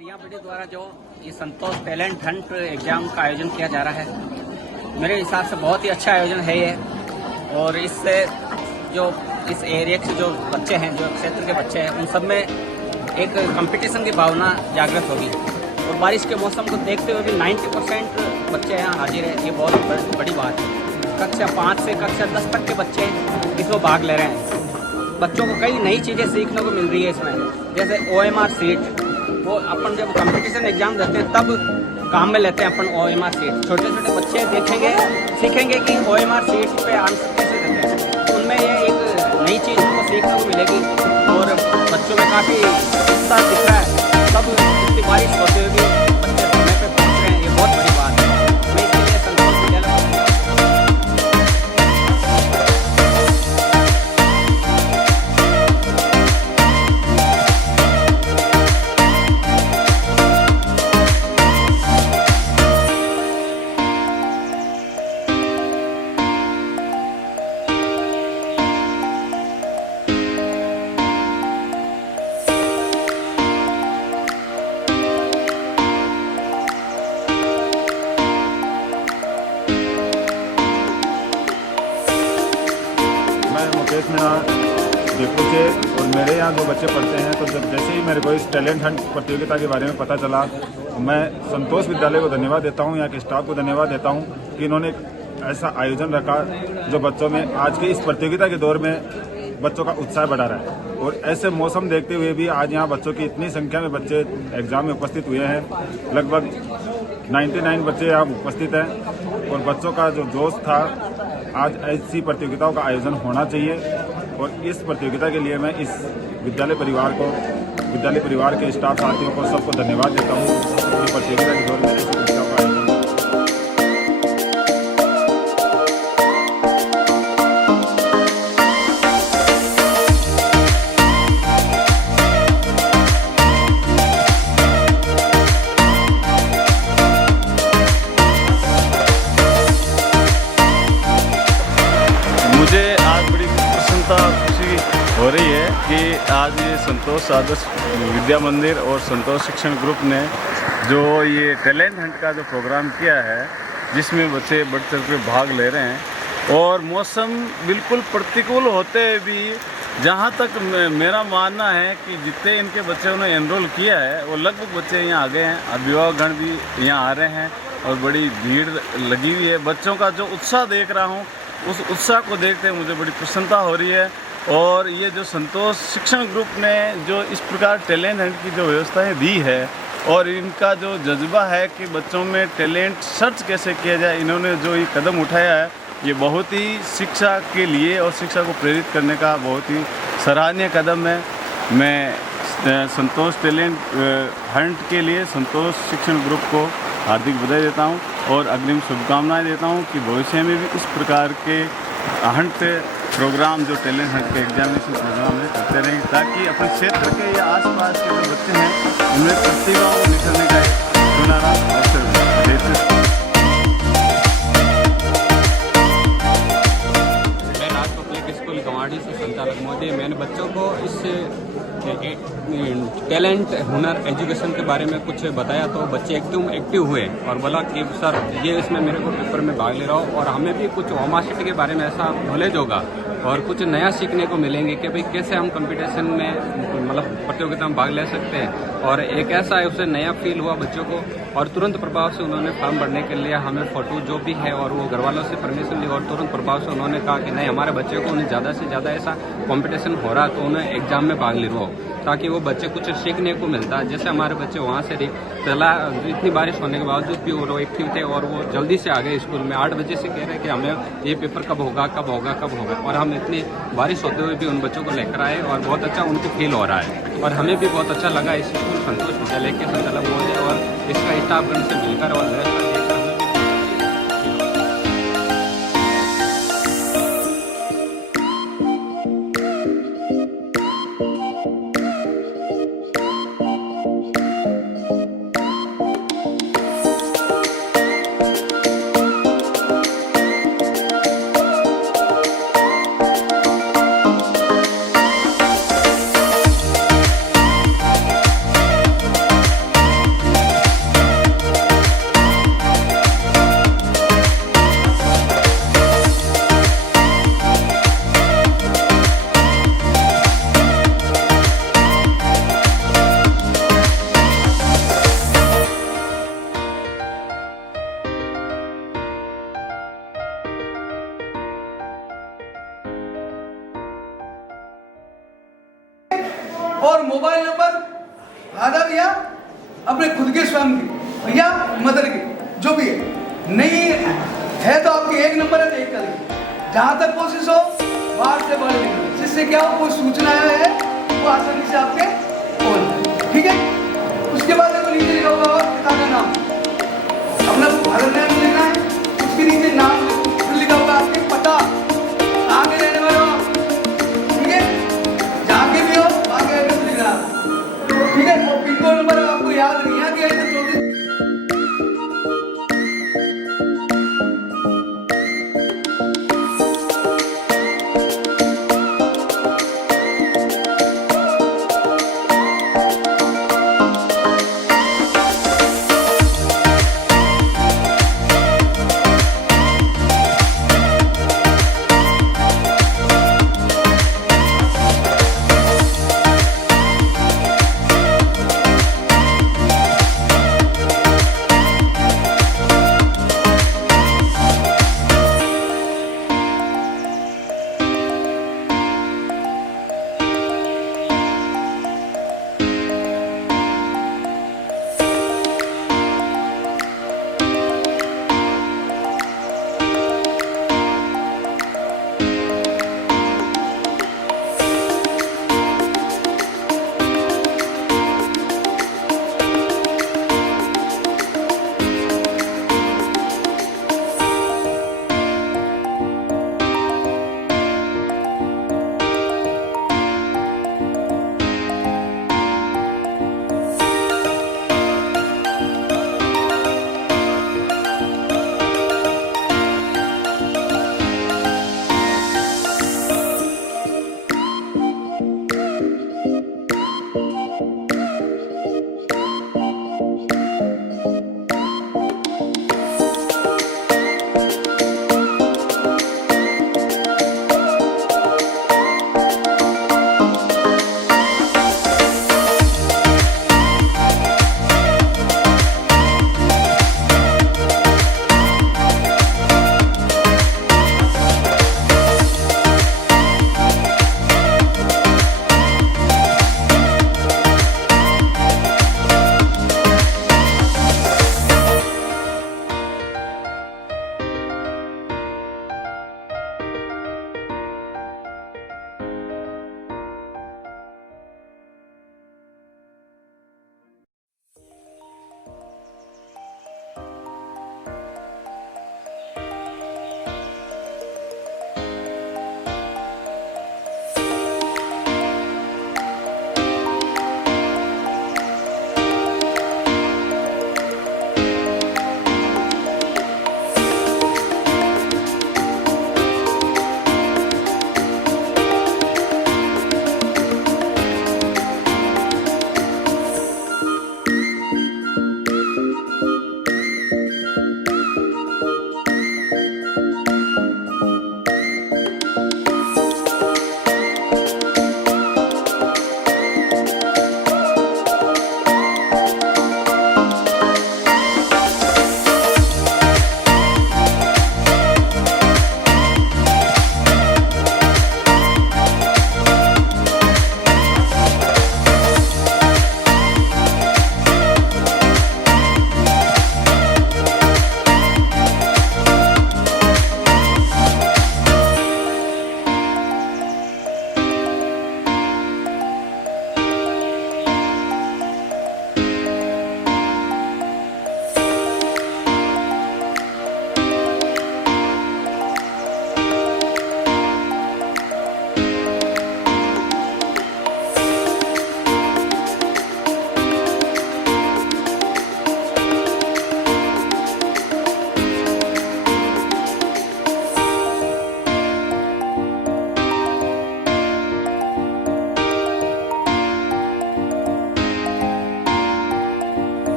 रिया बड़ी द्वारा जो ये संतोष टैलेंट हंट एग्जाम का आयोजन किया जा रहा है, मेरे हिसाब से बहुत ही अच्छा आयोजन है ये। और इससे जो इस एरिया के जो बच्चे हैं, जो क्षेत्र के बच्चे हैं, उन सब में एक कंपटीशन की भावना जागृत होगी। और बारिश के मौसम को देखते हुए भी 90% बच्चे यहाँ हाजिर है, ये बहुत बड़ी बात है। कक्षा 5 से कक्षा 10 तक के बच्चे इसमें भाग ले रहे हैं। बच्चों को कई नई चीज़ें सीखने को मिल रही है इसमें, जैसे OMR सीट, वो अपन जब कंपटीशन एग्जाम देते हैं तब काम में लेते हैं अपन OMR सीट। छोटे छोटे बच्चे देखेंगे, सीखेंगे कि OMR सीट पे आंसर कैसे देते हैं, उनमें ये एक नई चीज़ उनको सीखने को मिलेगी। और बच्चों में काफ़ी उत्साह दिख रहा है। तब इतनी बारिश होते हुए भी बच्चे समय पे पहुँच रहे हैं, ये बहुत बड़ी बात है। मैं इसके लिए संतोष विद्यालय मुकेश मीणा जयपुर से। और मेरे यहाँ जो बच्चे पढ़ते हैं, तो जब जैसे ही मेरे को इस टैलेंट हंट प्रतियोगिता के बारे में पता चला, मैं संतोष विद्यालय को धन्यवाद देता हूँ, यहाँ के स्टाफ को धन्यवाद देता हूँ कि इन्होंने ऐसा आयोजन रखा जो बच्चों में आज की इस प्रतियोगिता के दौर में बच्चों का उत्साह बढ़ा रहा है। और ऐसे मौसम देखते हुए भी आज यहाँ बच्चों की इतनी संख्या में बच्चे एग्जाम में उपस्थित हुए हैं। लगभग 99 बच्चे यहाँ उपस्थित हैं। और बच्चों का जो जोश था, आज ऐसी प्रतियोगिताओं का आयोजन होना चाहिए। और इस प्रतियोगिता के लिए मैं इस विद्यालय परिवार के स्टाफ साथियों को सबको धन्यवाद देता हूँ। इस प्रतियोगिता के दौर में ऐसी प्रतियोगिताओं का आयोजन मुझे आज बड़ी प्रसन्नता खुशी हो रही है कि आज ये संतोष आदर्श विद्या मंदिर और संतोष शिक्षण ग्रुप ने जो ये टैलेंट हंट का जो प्रोग्राम किया है, जिसमें बच्चे बढ़ चढ़ के भाग ले रहे हैं। और मौसम बिल्कुल प्रतिकूल होते भी, जहाँ तक मेरा मानना है कि जितने इनके बच्चों ने एनरोल किया है, वो लगभग बच्चे यहाँ आ गए हैं। अभिभावकगण भी यहाँ आ रहे हैं और बड़ी भीड़ लगी हुई है। बच्चों का जो उत्साह देख रहा हूँ, उस उत्साह को देखते हुए मुझे बड़ी प्रसन्नता हो रही है। और ये जो संतोष शिक्षण ग्रुप ने जो इस प्रकार टैलेंट हंट की जो व्यवस्थाएं दी है, और इनका जो जज्बा है कि बच्चों में टैलेंट सर्च कैसे किया जाए, इन्होंने जो ये कदम उठाया है, ये बहुत ही शिक्षा के लिए और शिक्षा को प्रेरित करने का बहुत ही सराहनीय कदम है। मैं संतोष टैलेंट हंट के लिए संतोष शिक्षण ग्रुप को हार्दिक बधाई देता हूं और अग्रिम शुभकामनाएं देता हूं कि भविष्य में भी इस प्रकार के हंट प्रोग्राम, जो टैलेंट हंट के एग्जामिनेशन प्रोग्राम है, करते रहें, ताकि अपने क्षेत्र के या आसपास के जो बच्चे हैं उनमें प्रतिभा को निखरने का एक सुनहरा अवसर देते हैं। मैं राज पब्लिक स्कूल गंवाड़ी से संचालक महोदय, मैंने बच्चों को इस टैलेंट हुनर एजुकेशन के बारे में कुछ बताया, तो बच्चे एकदम एक्टिव हुए और बोला कि सर ये इसमें मेरे को पेपर में भाग ले रहा हूँ और हमें भी कुछ OMR शीट के बारे में ऐसा नॉलेज होगा और कुछ नया सीखने को मिलेंगे कि भाई कैसे हम कंपटीशन में मतलब प्रतियोगिता में भाग ले सकते हैं। और एक ऐसा है, उससे नया फील हुआ बच्चों को और तुरंत प्रभाव से उन्होंने फॉर्म भरने के लिए हमें फ़ोटो जो भी है और वो घर वालों से परमिशन ली और तुरंत प्रभाव से उन्होंने कहा कि नहीं, हमारे बच्चे को उन्हें ज़्यादा से ज़्यादा ऐसा कंपटीशन हो रहा है तो उन्हें एग्जाम में भाग ले रहा हो, ताकि वो बच्चे कुछ सीखने को मिलता है। जैसे हमारे बच्चे वहाँ से चला, इतनी बारिश होने के बावजूद भी वो एक्टिव थे और वो जल्दी से आ गए स्कूल में। 8 बजे से कह रहे हैं कि हमें ये पेपर कब होगा कब होगा कब होगा, और हम इतनी बारिश होते हुए भी उन बच्चों को लेकर आए और बहुत अच्छा उनको फील हो रहा है। और हमें भी बहुत अच्छा लगा इस स्कूल संतोष विद्यालय के संचालक महोदय और इसका स्टाफगण से मिलकर और व्यवस्था देखकर और मोबाइल नंबर आधा भैया अपने खुद के स्वयं के भैया मदर के जो भी है, नहीं है तो आपके एक नंबर है, एक कर जहाँ तक कोशिश हो बाहर से बढ़ लेंगे, जिससे क्या हो कोई सूचना है वो आसानी से आपके पहुँच। ठीक है, उसके बाद देखो नीचे लिखा होगा और पिता का नाम, अपना फादर नेम लिखना है, उसके नीचे नाम फिर लिखा होगा आपके पता, आगे रहने वाले हो आप, ठीक है, जहाँ के भी हो आगे एड्रेस लिखना, ठीक है। और पिन कोड नंबर आपको याद नहीं है कि ऐसे 24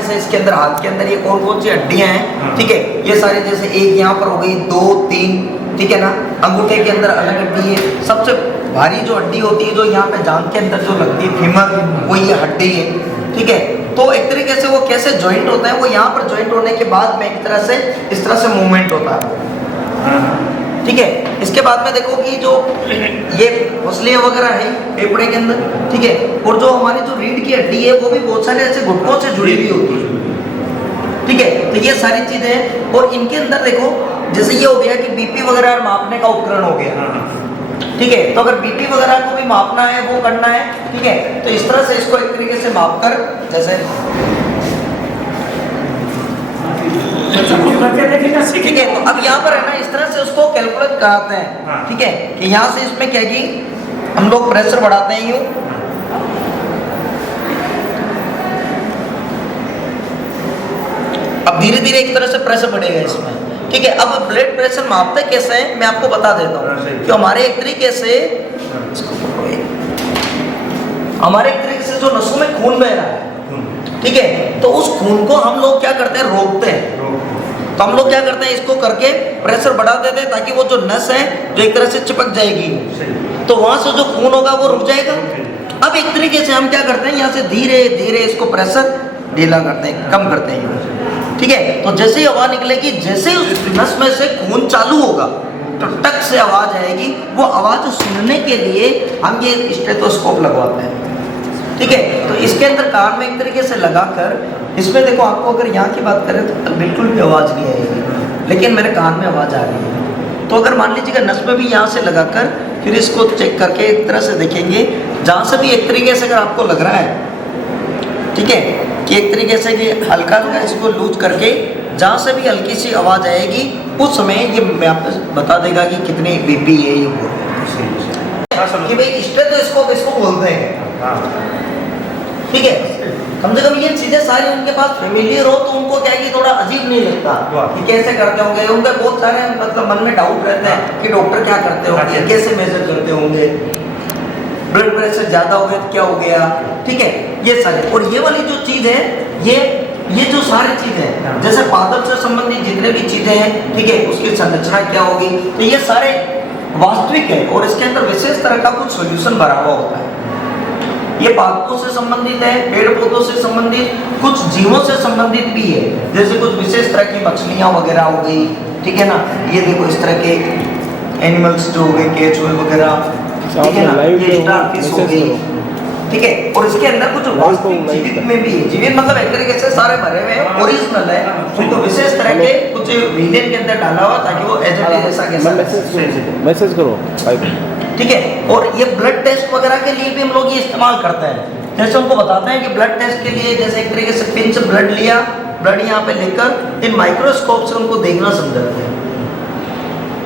जैसे इसके अंदर हाथ के अंदर ये कौन सी हड्डियां हैं, ठीक है, ये सारी जैसे एक यहाँ पर हो गई, 2, 3, ठीक है ना, अंगूठे के अंदर अलग हड्डी है। सबसे भारी जो हड्डी होती है जो यहाँ पे जांघ के अंदर जो लगती है फीमर, वो ये हड्डी है, ठीक है। तो एक तरीके से वो कैसे ज्वाइंट होता है, वो यहाँ पर ज्वाइंट होने के बाद में एक तरह से इस तरह से मूवमेंट होता है, ठीक है। इसके बाद में देखो कि जो ये मसलियाँ वगैरह है फेफड़े के अंदर, ठीक है, और जो हमारी जो रीढ़ की हड्डी है वो भी बहुत सारे ऐसे घुटनों से जुड़ी हुई होती है, ठीक है। तो ये सारी चीजें हैं और इनके अंदर देखो जैसे ये हो गया कि बीपी वगैरह मापने का उपकरण हो गया, ठीक है। तो अगर बीपी वगैरह को भी मापना है, वो करना है, ठीक है, तो इस तरह से इसको एक तरीके से माप कर जैसे, ठीक है। तो अब यहाँ पर है ना इस तरह से उसको कैलकुलेट कराते हैं, ठीक है, कि यहाँ से इसमें क्या कि हम लोग प्रेशर बढ़ाते हैं यूं, अब धीरे धीरे एक तरह से प्रेशर बढ़ेगा इसमें, ठीक है। अब ब्लड प्रेशर मापते कैसे हैं मैं आपको बता देता हूँ कि हमारे एक तरीके से जो नसों में खून बह रहा है, ठीक है, तो उस खून को हम लोग क्या करते हैं, रोकते हैं। तो हम लोग क्या करते हैं, इसको करके प्रेशर बढ़ा देते हैं ताकि वो जो नस है जो एक तरह से चिपक जाएगी, तो वहां से जो खून होगा वो रुक जाएगा। अब एक तरीके से हम क्या करते हैं, यहाँ से धीरे धीरे इसको प्रेशर ढीला करते हैं, कम करते हैं, ठीक है। तो जैसे ही हवा निकलेगी, जैसे ही उस नस में से खून चालू होगा तो टक से आवाज आएगी। वो आवाज सुनने के लिए हम ये स्टेथोस्कोप लगवाते हैं, ठीक है। तो इसके अंदर कान में एक तरीके से लगाकर, इसमें देखो आपको अगर यहाँ की बात करें तो बिल्कुल भी आवाज़ नहीं आएगी, लेकिन मेरे कान में आवाज़ आ रही है। तो अगर मान लीजिएगा नस में भी यहाँ से लगाकर फिर इसको चेक करके एक तरह से देखेंगे, जहाँ से भी एक तरीके से अगर आपको लग रहा है, ठीक है, कि एक तरीके से कि हल्का हल्का इसको लूज करके जहाँ से भी हल्की सी आवाज़ आएगी उस समय ये मैं आपको बता देगा कि कितनी बीपी है ये कि भाई स्टेथोस्कोप इसको बोलते हैं, ठीक है। कम से कम ये चीजें सारी उनके पास फेमिलियर हो तो उनको क्या कि थोड़ा अजीब नहीं लगता कि कैसे करते होंगे। उनके बहुत सारे मतलब मन में डाउट रहते हैं कि डॉक्टर क्या करते होंगे, कैसे मेजर करते होंगे, ब्लड प्रेशर ज्यादा हो गया तो क्या हो गया, ठीक है, ये सारे। और ये वाली जो चीज है, ये जो सारी चीजें हैं, जैसे पादप से संबंधित जितने भी चीजें हैं, ठीक है, उसकी संरचना क्या होगी, तो ये सारे वास्तविक है और इसके अंदर विशेष तरह का कुछ सोल्यूशन भरा हुआ होता है। ये पादपों से संबंधित है, पेड़ पौधों से संबंधित, कुछ जीवों से संबंधित भी है, जैसे कुछ विशेष तरह की मछलियां वगैरह हो गई, ठीक है ना। ये देखो इस तरह के एनिमल्स जो हो गए, केचुए वगैरह, ठीक है ना, ये स्टार फिश हो गई, ठीक है। और इसके अंदर कुछ वास्तविक जीवित में भी है, जीवित मतलब एक तरीके से सारे भरे हुए हैं, ओरिजिनल है, तो विशेष तरह के कुछ विलेन के अंदर डाला हुआ ताकि वो एज इट इज ऐसा कैसा मैसेज करो भाई। ठीक है। और ये ब्लड टेस्ट वगैरह के लिए भी हम लोग ये इस्तेमाल करते हैं। जैसे उनको बताते हैं कि ब्लड टेस्ट के लिए जैसे एक तरीके से पिन से ब्लड लिया, ब्लड यहाँ पे लेकर इन माइक्रोस्कोप से उनको देखना समझाते हैं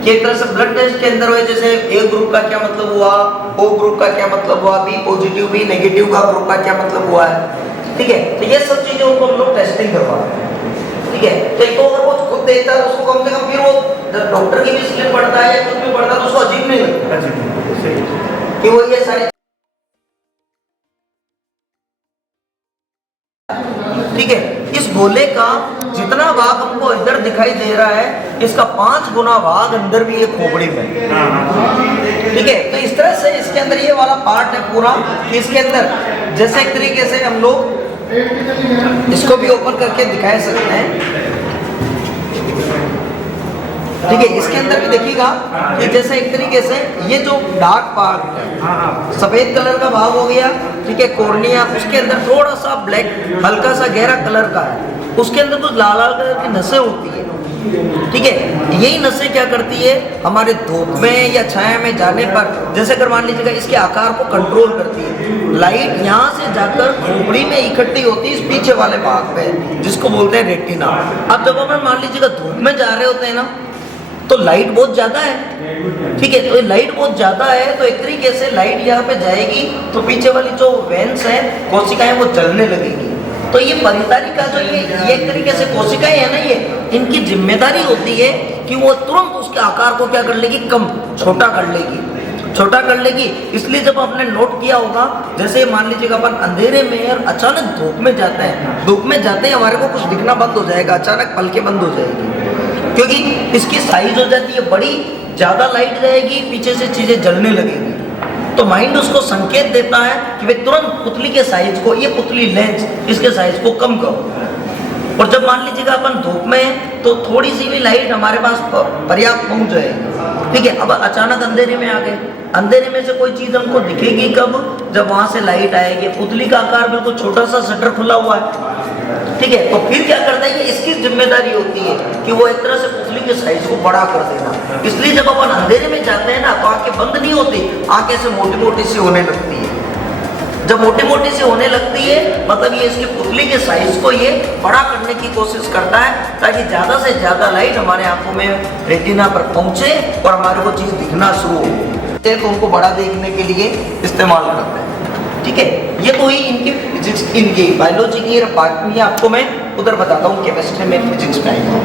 कि एक तरह से ब्लड टेस्ट के अंदर हुए, जैसे ए ग्रुप का क्या मतलब हुआ, ओ ग्रुप का क्या मतलब हुआ, बी पॉजिटिव बी नेगेटिव का ग्रुप का क्या मतलब हुआ है, ठीक है। तो ये सब चीजें उनको हम लोग टेस्टिंग करवाते हैं, ठीक है। तो एक तो अगर वो खुद देखता है उसको कम से कम फिर वो डॉक्टर की भी स्लिप पढ़ता है या कुछ भी पढ़ता है तो उसको अजीब नहीं लगता कि वो ये सारी, ठीक है। इस गोले का जितना भाग हमको इधर दिखाई दे रहा है इसका 5 गुना भाग अंदर भी है खोपड़ी में, ठीक है। तो इस तरह से इसके अंदर ये वाला पार्ट है पूरा कि इसके अंदर जैसे एक तरीके से हम लोग इसको भी ओपन करके दिखा सकते हैं, ठीक है। इसके अंदर भी देखिएगा कि जैसे एक तरीके से ये जो डार्क पार्ट है सफेद कलर का भाग हो गया, ठीक है, कॉर्निया, उसके अंदर थोड़ा सा ब्लैक हल्का सा गहरा कलर का है, उसके अंदर कुछ लाल लाल कलर की नसें होती है, ठीक है। यही नसें क्या करती है हमारे धूप में या छाया में जाने पर, जैसे अगर मान लीजिएगा इसके आकार को कंट्रोल करती है, लाइट यहाँ से जाकर खोपड़ी में इकट्ठी होती है इस पीछे वाले भाग पे जिसको बोलते हैं रेटिना। अब जब अपन मान लीजिएगा धूप में जा रहे होते हैं ना तो लाइट बहुत ज्यादा है, ठीक है। तो लाइट बहुत ज्यादा है तो एक तरीके से लाइट यहाँ पे जाएगी तो पीछे वाली जो वेन्स है कोशिकाएं वो जलने लगेगी। तो ये परितारी का जो ये एक तरीके से कोशिकाएं है ना, ये इनकी जिम्मेदारी होती है कि वो तुरंत उसके आकार को क्या कर लेगी, कम छोटा कर लेगी। इसलिए जब आपने नोट किया होगा जैसे मान लीजिएगा अपन अंधेरे में और अचानक धूप में जाते हैं, धूप में जाते ही हमारे को कुछ दिखना बंद हो जाएगा, अचानक पलकें बंद हो जाएगी क्योंकि इसकी साइज हो जाती है बड़ी, ज्यादा लाइट जाएगी, पीछे से चीजें जलने लगेगी। तो माइंड उसको संकेत देता है कि भाई तुरंत पुतली के साइज को, ये पुतली लेंस इसके साइज को कम करो। और जब मान लीजिएगा अपन धूप में हैं तो थोड़ी सी भी लाइट हमारे पास पर्याप्त पहुंच जाएगी, ठीक है। अब अचानक अंधेरे में आ गए, अंधेरे में से कोई चीज हमको दिखेगी कब, जब वहां से लाइट आएगी। पुतली का आकार बिल्कुल छोटा सा शटर खुला हुआ है, ठीक है। तो फिर क्या करता है, ये इसकी जिम्मेदारी होती है कि वो एक तरह से पुतली के साइज को बड़ा कर देना। इसलिए जब अपन अंधेरे में जाते हैं ना तो आंखें बंद नहीं होती, आंखें से मोटी मोटी सी होने लगती है। जब मोटी मोटी सी होने लगती है मतलब ये इसकी पुतली के साइज को ये बड़ा करने की कोशिश करता है ताकि ज्यादा से ज्यादा लाइट हमारे आंखों में रेटिना पर पहुंचे और हमारे को चीज दिखना शुरू हो। तो उनको बड़ा देखने के लिए इस्तेमाल करते हैं, ठीक है। ये तो ही इनकी फिजिक्स, इनकी बायोलॉजी की, बाकी आपको मैं उधर बताता हूँ केमिस्ट्री में, फिजिक्स में आएगा।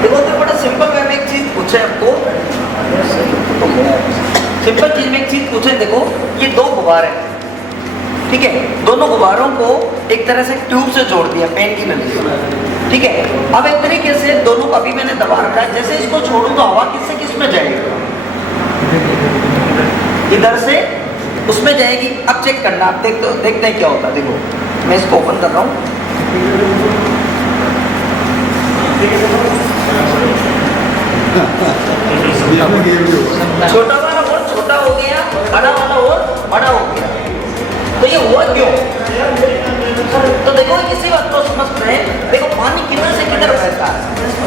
देखो तो बड़ा सिंपल वे में एक चीज पूछे आपको, सिंपल चीज में एक चीज पूछे। देखो ये दो गुब्बारे हैं, ठीक है, दोनों गुब्बारों को एक तरह से ट्यूब से जोड़ दिया पेन की नली से, ठीक है। अब एक तरीके से दोनों को अभी मैंने दबा रखा है, जैसे इसको छोड़ूं तो हवा किससे किस में जाएगी, इधर से उसमें जाएगी। अब चेक करना, आप देखते हैं क्या होता है। देखो मैं इसको ओपन कर रहा हूँ, छोटा वाला और छोटा हो गया, बड़ा वाला और बड़ा हो गया। तो ये हुआ क्यों? तो देखो इसी बात को समझ रहे हैं। देखो पानी किधर से किधर बहता है।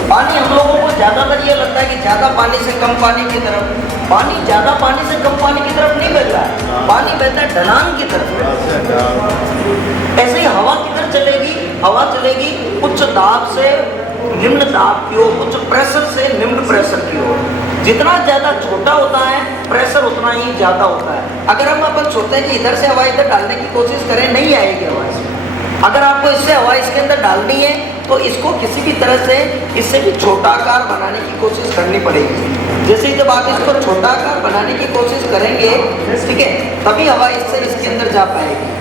पानी हम लोगों को ज्यादातर ये लगता है कि ज्यादा पानी से कम पानी की तरफ, पानी ज्यादा पानी से कम पानी की तरफ नहीं बहता है, पानी बहता है ढलान की तरफ। ऐसे ही हवा किधर चलेगी, हवा चलेगी उच्च दाब से निम्न दाब की ओर, उच्च प्रेशर से निम्न प्रेशर की ओर। जितना ज्यादा छोटा होता है प्रेशर उतना ही ज्यादा होता है। अगर हम अपन सोचते हैं कि इधर से हवा इधर डालने की कोशिश करें, नहीं आएगी हवा से, अगर आपको इससे हवा इसके अंदर डालनी है तो इसको किसी भी तरह से इससे भी छोटा आकार बनाने की कोशिश करनी पड़ेगी। जैसे ही जब आप इसको छोटा आकार बनाने की कोशिश करेंगे, ठीक है, तभी हवा इससे इसके अंदर जा पाएगी।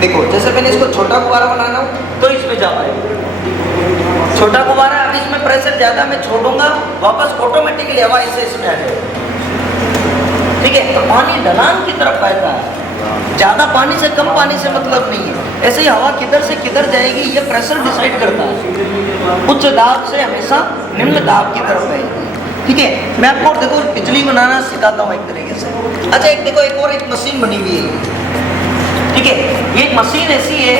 देखो जैसे मैंने इसको छोटा गुब्बारा बनाना हो तो इसमें जा पाएगा छोटा गुब्बारा। अब इसमें प्रेशर ज़्यादा मैं छोड़ूंगा, वापस ऑटोमेटिकली हवा इससे इसमें आ जाएगी। ठीक है, तो पानी ढलान की तरफ बहता है, ज़्यादा पानी से कम पानी से मतलब नहीं है। ऐसे ही हवा किधर से किधर जाएगी ये प्रेशर डिसाइड करता है। उच्च दाब से हमेशा निम्न दाब की तरफ बहेगी। ठीक है, मैं आपको देखो बिजली बनाना सिखाता हूँ एक तरीके से। अच्छा एक देखो एक और एक मशीन बनी हुई है। ठीक है, ये मशीन ऐसी है,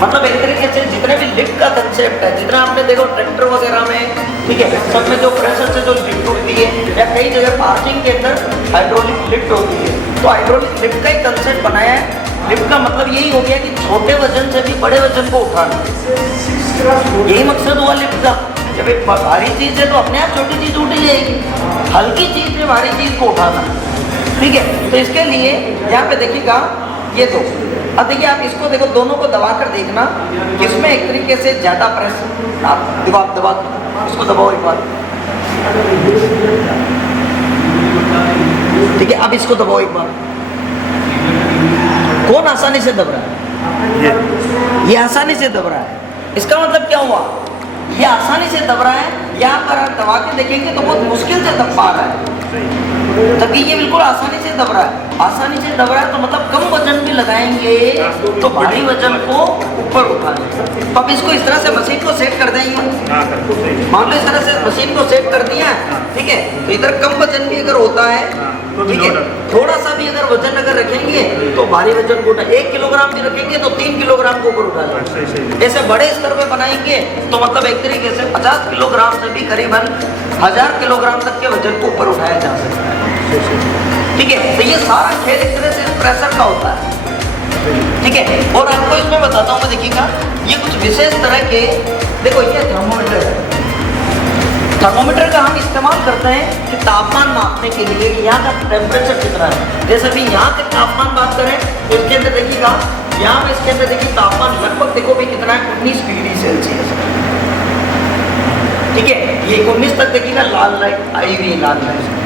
मतलब एक तरीके से जितने भी लिफ्ट का कंसेप्ट है, जितना आपने देखो ट्रैक्टर वगैरह में, ठीक है, सब में जो प्रेशर से जो लिफ्ट होती है, या कई जगह पार्किंग के अंदर हाइड्रोलिक लिफ्ट होती है, तो हाइड्रोलिक लिफ्ट का ही कंसेप्ट बनाया है। लिफ्ट का मतलब यही हो गया कि छोटे वजन से भी बड़े वजन को उठाना, यही मकसद हुआ लिफ्ट का। जब एक भारी चीज है तो अपने आप छोटी चीज उठ जाएगी, हल्की चीज में भारी चीज को उठाना। ठीक है, तो इसके लिए यहाँ पे देखिएगा ये दो, अब देखिए आप इसको देखो, दोनों को दबा कर देखना किसमें एक तरीके से ज्यादा प्रेशर। आप देखो, आप दबा इसको दबाओ एक बार। ठीक है, अब इसको दबाओ एक बार। कौन आसानी से दब रहा है? ये आसानी से दब रहा है। इसका मतलब क्या हुआ? ये आसानी से दब रहा है। यहाँ पर आप दबा के देखेंगे तो बहुत मुश्किल से दब पा रहा है, तभी ये बिल्कुल आसानी से दब रहा है। आसानी से दब रहा है तो मतलब कम वजन भी लगाएंगे तो भारी वजन को ऊपर उठा लेंगे। तो अब इसको इस तरह से मशीन को सेट कर देंगे। मान लो इस तरह से मशीन को सेट कर दिया, ठीक है, तो इधर कम वजन भी अगर होता है, ठीक है, थोड़ा सा भी अगर वजन अगर रखेंगे तो भारी वजन को उठा, 1 किलोग्राम भी रखेंगे तो 3 किलोग्राम को ऊपर उठा लेंगे। ऐसे बड़े स्तर पे बनाएंगे तो मतलब एक तरीके से 50 किलोग्राम से भी करीबन 1000 किलोग्राम तक के वजन को ऊपर उठाया जा सकता है। ठीक है, तो ये सारा खेल एक तरह से प्रेशर का होता है। ठीक है, और आपको इसमें बताता हूँ मैं, देखिएगा ये कुछ विशेष तरह के, देखो ये थर्मोमीटर है। थर्मोमीटर का हम इस्तेमाल करते हैं कि तापमान मापने के लिए कि यहाँ का टेम्परेचर कितना है। जैसे भी यहाँ के तापमान बात करें तो इसके अंदर देखिएगा, यहाँ पे इसके अंदर देखिए तापमान लगभग देखो भी कितना है, 19 डिग्री सेल्सियस। ठीक है, ये 19 तक देखिएगा, लाल लाइट आई हुई है, लाल लाइट।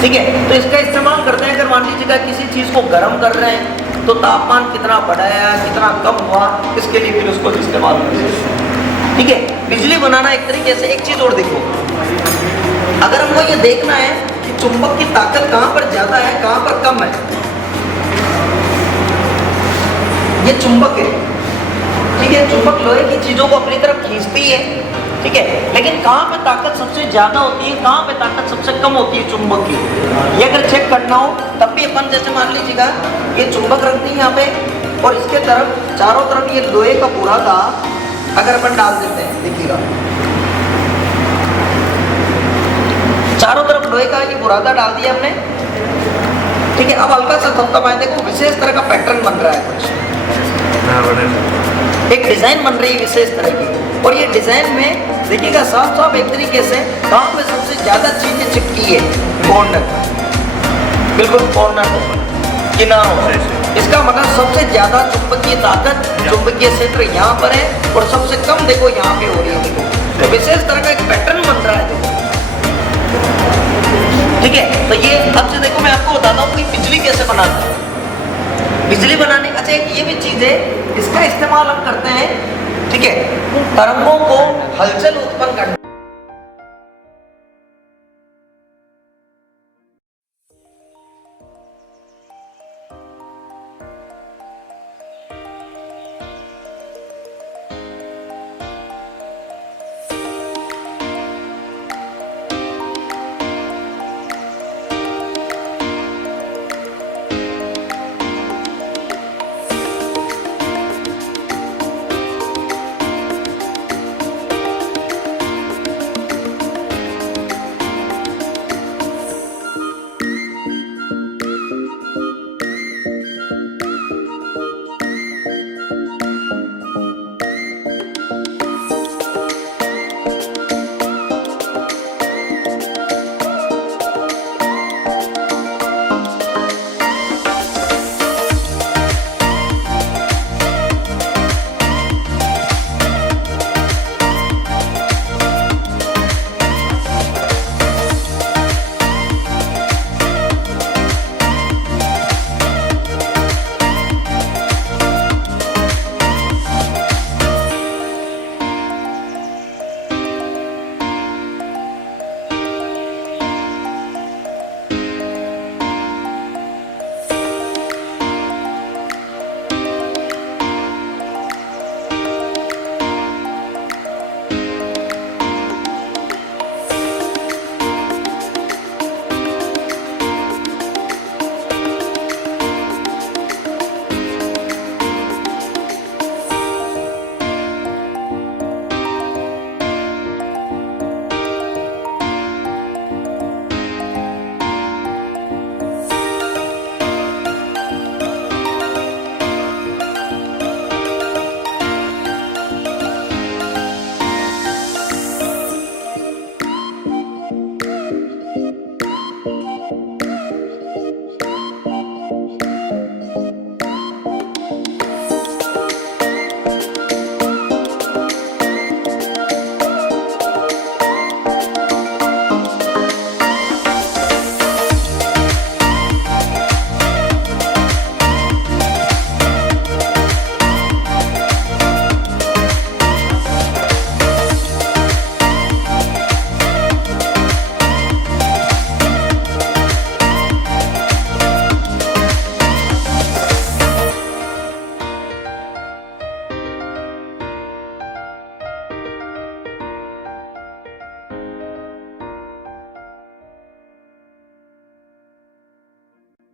ठीक है, तो इसका इस्तेमाल करते हैं। अगर मान लीजिएगा किसी चीज़ को गर्म कर रहे हैं तो तापमान कितना बढ़ाया, कितना कम हुआ, इसके लिए फिर उसको इस्तेमाल करते हैं। ठीक है, बिजली बनाना एक तरीके से। एक चीज़ और देखो, अगर हमको ये देखना है कि चुंबक की ताकत कहाँ पर ज़्यादा है, कहाँ पर कम है। ये चुंबक है, ठीक है, चुंबक लोहे की चीज़ों को अपनी तरफ खींचती है। ठीक है, लेकिन कहाँ पे ताकत सबसे ज़्यादा होती है, कहाँ पे ताकत सबसे कम होती है चुंबक की, ये अगर चेक करना हो तब भी अपन जैसे मान लीजिएगा ये चुंबक रखती है यहाँ पे, और इसके तरफ चारों तरफ ये लोहे का बुरादा अगर अपन डाल देते हैं, देखिएगा चारों तरफ लोहे का ये बुरादा डाल दिया हमने। ठीक है, अब हल्का सा थपथपाएं, देखो विशेष तरह का पैटर्न बन रहा है, कुछ एक डिजाइन बन रही है विशेष तरह की। और ये डिजाइन में देखिएगा साफ साफ एक तरीके से कहाँ पे सबसे ज्यादा चीजें चिपकी है, कॉर्नर, बिल्कुल कॉर्नर किनारों। इसका मतलब सबसे ज्यादा चुंबकीय ताकत, चुंबकीय क्षेत्र यहाँ पर है, और सबसे कम देखो यहाँ पे हो रही है। देखो तो विशेष तरह का एक पैटर्न बन रहा है। ठीक है, तो ये अब से देखो मैं आपको बताता हूँ कि बिजली कैसे बनाते हैं। बिजली बनाने का अच्छा एक ये भी चीज़ है, इसका इस्तेमाल हम करते हैं, ठीक है, तरंगों को हलचल उत्पन्न करने